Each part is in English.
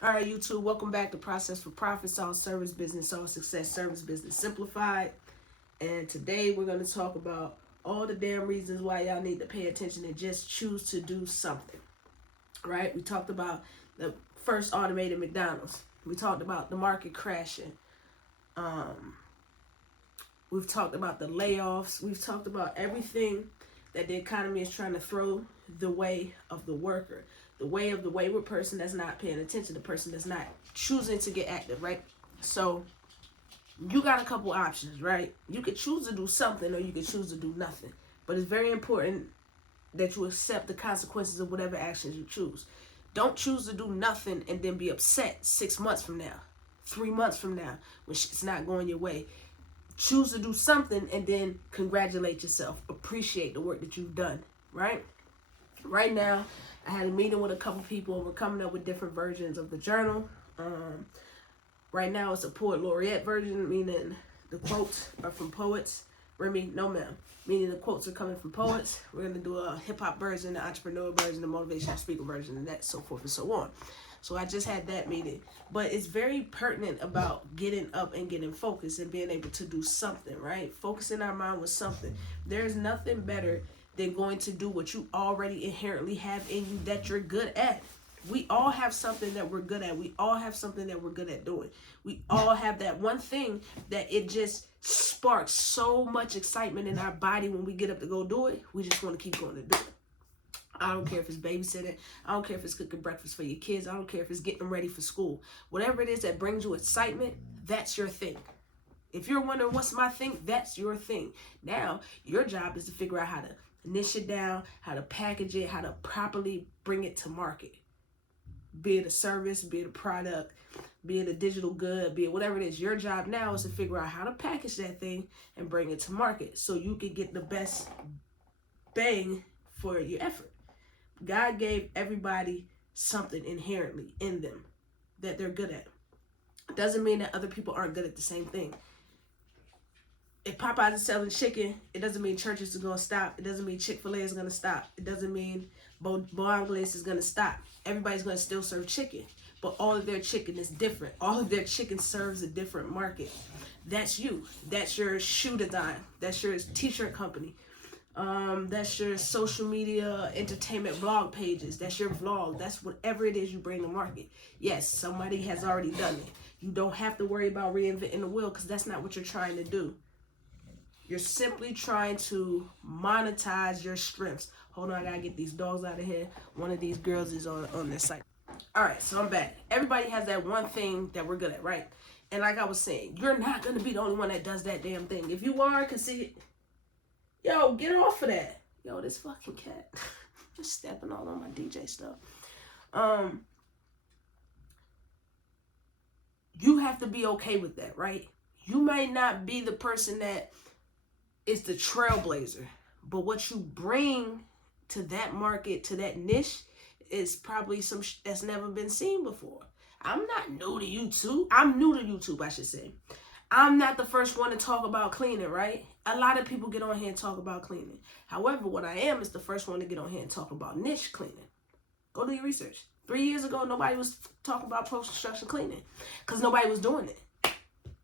All right, YouTube, welcome back to Process for Profits, all service business, all success, service business simplified. And today we're going to talk about all the damn reasons why y'all need to pay attention and just choose to do something, right? We talked about the first automated McDonald's. We talked about the market crashing. We've talked about the layoffs. We've talked about everything that the economy is trying to throw the way of the worker, the way of the wayward person that's not paying attention, the person that's not choosing to get active, right? So you got a couple options, right? You could choose to do something or you could choose to do nothing. But it's very important that you accept the consequences of whatever actions you choose. Don't choose to do nothing and then be upset 6 months from now, 3 months from now, when it's not going your way. Choose to do something and then congratulate yourself. Appreciate the work that you've done, right? Right now, I had a meeting with a couple people and we're coming up with different versions of the journal. Right now, it's a poet laureate version, meaning the quotes are from poets. Remy, no ma'am. Meaning the quotes are coming from poets. We're going to do a hip-hop version, the entrepreneur version, the motivational speaker version, and that, so forth and so on. So I just had that meeting. But it's very pertinent about getting up and getting focused and being able to do something, right? Focusing our mind with something. There's nothing better than going to do what you already inherently have in you that you're good at. We all have something that we're good at. We all have something that we're good at doing. We all have that one thing that it just sparks so much excitement in our body when we get up to go do it. We just want to keep going to do it. I don't care if it's babysitting. I don't care if it's cooking breakfast for your kids. I don't care if it's getting them ready for school. Whatever it is that brings you excitement, that's your thing. If you're wondering what's my thing, that's your thing. Now, your job is to figure out how to niche it down, how to package it, how to properly bring it to market. Be it a service, be it a product, be it a digital good, be it whatever it is. Your job now is to figure out how to package that thing and bring it to market so you can get the best bang for your effort. God gave everybody something inherently in them that they're good at. Doesn't mean that other people aren't good at the same thing. If Popeyes is selling chicken, it doesn't mean churches are going to stop. It doesn't mean Chick-fil-A is going to stop. It doesn't mean Bojangles is going to stop. Everybody's going to still serve chicken, but all of their chicken is different. All of their chicken serves a different market. That's you. That's your shoe design. That's your t-shirt company. That's your social media entertainment blog pages. That's your vlog. That's whatever it is you bring to market. Yes, somebody has already done it. You don't have to worry about reinventing the wheel because that's not what you're trying to do. You're simply trying to monetize your strengths. Hold on, I gotta get these dogs out of here. One of these girls is on this site. All right, so I'm back. Everybody has that one thing that we're good at, right? And like I was saying, you're not gonna be the only one that does that damn thing. If you are, can see it. Yo, get off of that. Yo, this fucking cat. Just stepping all on my DJ stuff. You have to be okay with that, right? You might not be the person that is the trailblazer, but what you bring to that market, to that niche, is probably some that's never been seen before. I'm not new to YouTube. I'm new to YouTube, I should say. I'm not the first one to talk about cleaning, right? A lot of people get on here and talk about cleaning. However, what I am is the first one to get on here and talk about niche cleaning. Go do your research. 3 years ago, nobody was talking about post-construction cleaning because nobody was doing it.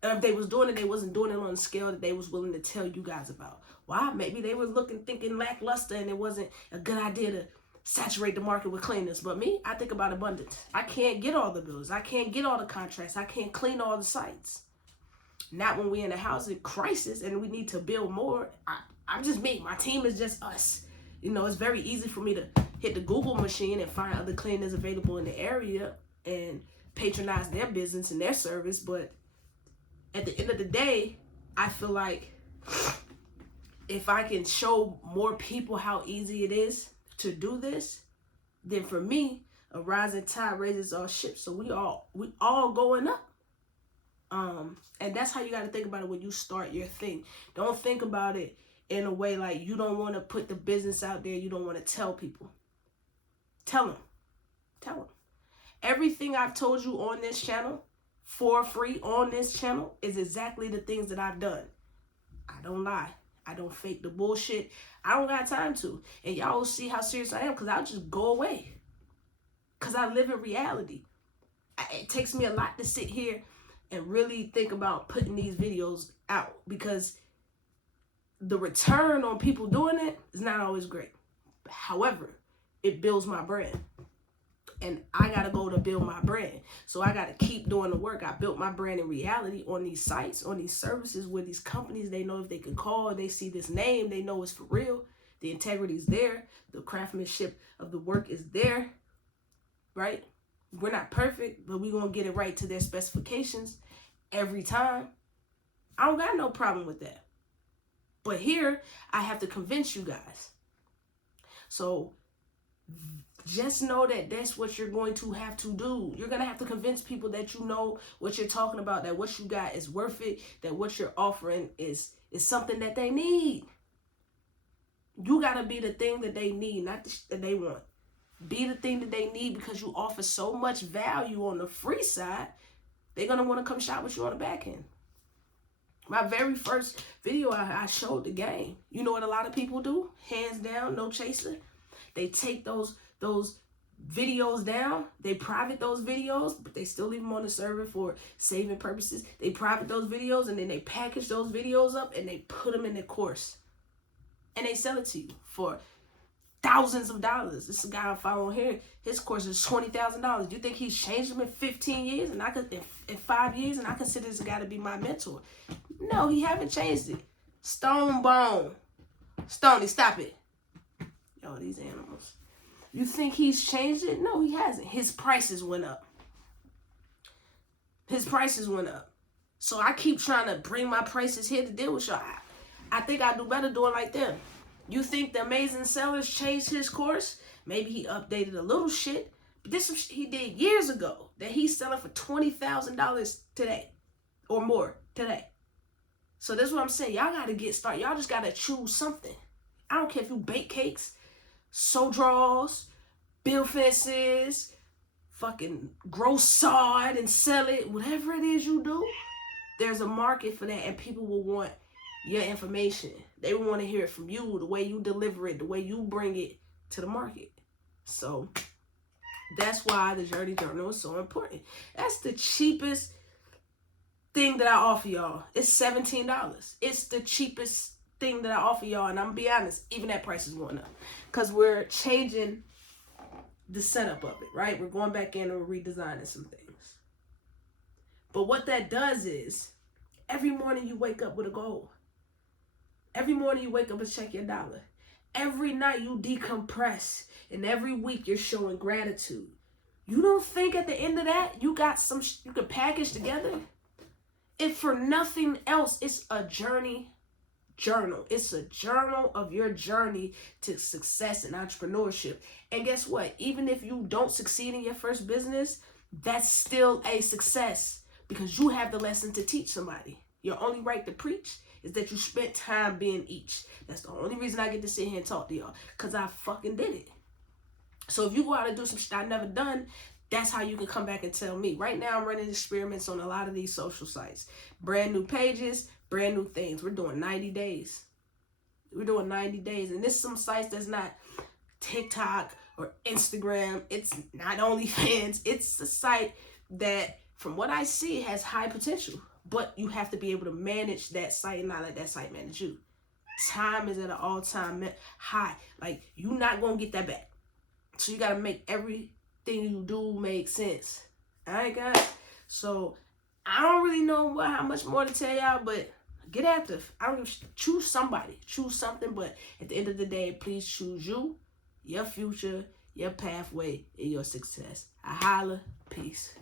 And if they was doing it, they wasn't doing it on the scale that they was willing to tell you guys about. Why? Maybe they were thinking lackluster and it wasn't a good idea to saturate the market with cleaners. But me, I think about abundance. I can't get all the bills. I can't get all the contracts. I can't clean all the sites. Not when we're in a housing crisis and we need to build more. I'm just me. My team is just us. You know, it's very easy for me to hit the Google machine and find other cleaners available in the area and patronize their business and their service. But at the end of the day, I feel like if I can show more people how easy it is to do this, then for me, a rising tide raises all ships. So we all going up. And that's how you got to think about it when you start your thing. Don't think about it in a way like you don't want to put the business out there. You don't want to tell people. Tell them. Everything I've told you on this channel for free on this channel is exactly the things that I've done. I don't lie. I don't fake the bullshit. I don't got time to. And y'all will see how serious I am because I'll just go away. Because I live in reality. it takes me a lot to sit here and really think about putting these videos out, because the return on people doing it is not always great. However, it builds my brand. And I got to go to build my brand. So I got to keep doing the work. I built my brand in reality on these sites, on these services, where these companies, they know if they can call, they see this name, they know it's for real. The integrity is there. The craftsmanship of the work is there, right? We're not perfect, but we're going to get it right to their specifications every time. I don't got no problem with that. But here, I have to convince you guys. So just know that that's what you're going to have to do. You're going to have to convince people that you know what you're talking about, that what you got is worth it, that what you're offering is something that they need. You got to be the thing that they need, not that they want. Be the thing that they need, because you offer so much value on the free side, they're going to want to come shop with you on the back end. My very first video, I showed the game. You know what a lot of people do? Hands down, no chaser. They take those videos down. They private those videos, but they still leave them on the server for saving purposes. They private those videos, and then they package those videos up, and they put them in their course. And they sell it to you for thousands of dollars. This guy I'm following here, his course is $20,000. Do you think he's changed them in 15 years? And I could, in 5 years, and I consider this guy to be my mentor. No, he haven't changed it. Stone bone. Stoney, stop it. Yo, these animals. You think he's changed it? No, he hasn't. His prices went up. His prices went up. So I keep trying to bring my prices here to deal with y'all. I think I do better doing like them. You think the Amazing Sellers changed his course? Maybe he updated a little shit. But this is he did years ago that he's selling for $20,000 today or more today. So that's what I'm saying. Y'all got to get started. Y'all just got to choose something. I don't care if you bake cakes, sew drawers, build fences, fucking grow sod and sell it. Whatever it is you do, there's a market for that, and people will want your information. They want to hear it from you, the way you deliver it, the way you bring it to the market. So that's why the Journey Journal is so important. That's the cheapest thing that I offer y'all. It's $17. It's the cheapest thing that I offer y'all, and I'm gonna be honest, even that price is going up because we're changing the setup of it, right? We're going back in and we're redesigning some things. But what that does is every morning you wake up with a goal. Every morning you wake up and check your dollar. Every night you decompress, and every week you're showing gratitude. You don't think at the end of that you got some you can package together? If for nothing else, it's a journey journal. It's a journal of your journey to success in entrepreneurship. And guess what? Even if you don't succeed in your first business, that's still a success because you have the lesson to teach somebody. Your only right to preach is that you spent time being each. That's the only reason I get to sit here and talk to y'all, because I fucking did it. So if you go out and do some shit I never done, that's how you can come back and tell me. Right now, I'm running experiments on a lot of these social sites. Brand new pages, brand new things. We're doing 90 days. We're doing 90 days. And this is some sites that's not TikTok or Instagram. It's not OnlyFans. It's a site that, from what I see, has high potential. But you have to be able to manage that site and not let that site manage you. Time is at an all-time high. Like, you're not going to get that back. So you got to make everything you do make sense. All right, guys? So I don't really know how much more to tell y'all, but get active. I don't choose somebody. Choose something, but at the end of the day, please choose you, your future, your pathway, and your success. I holla. Peace.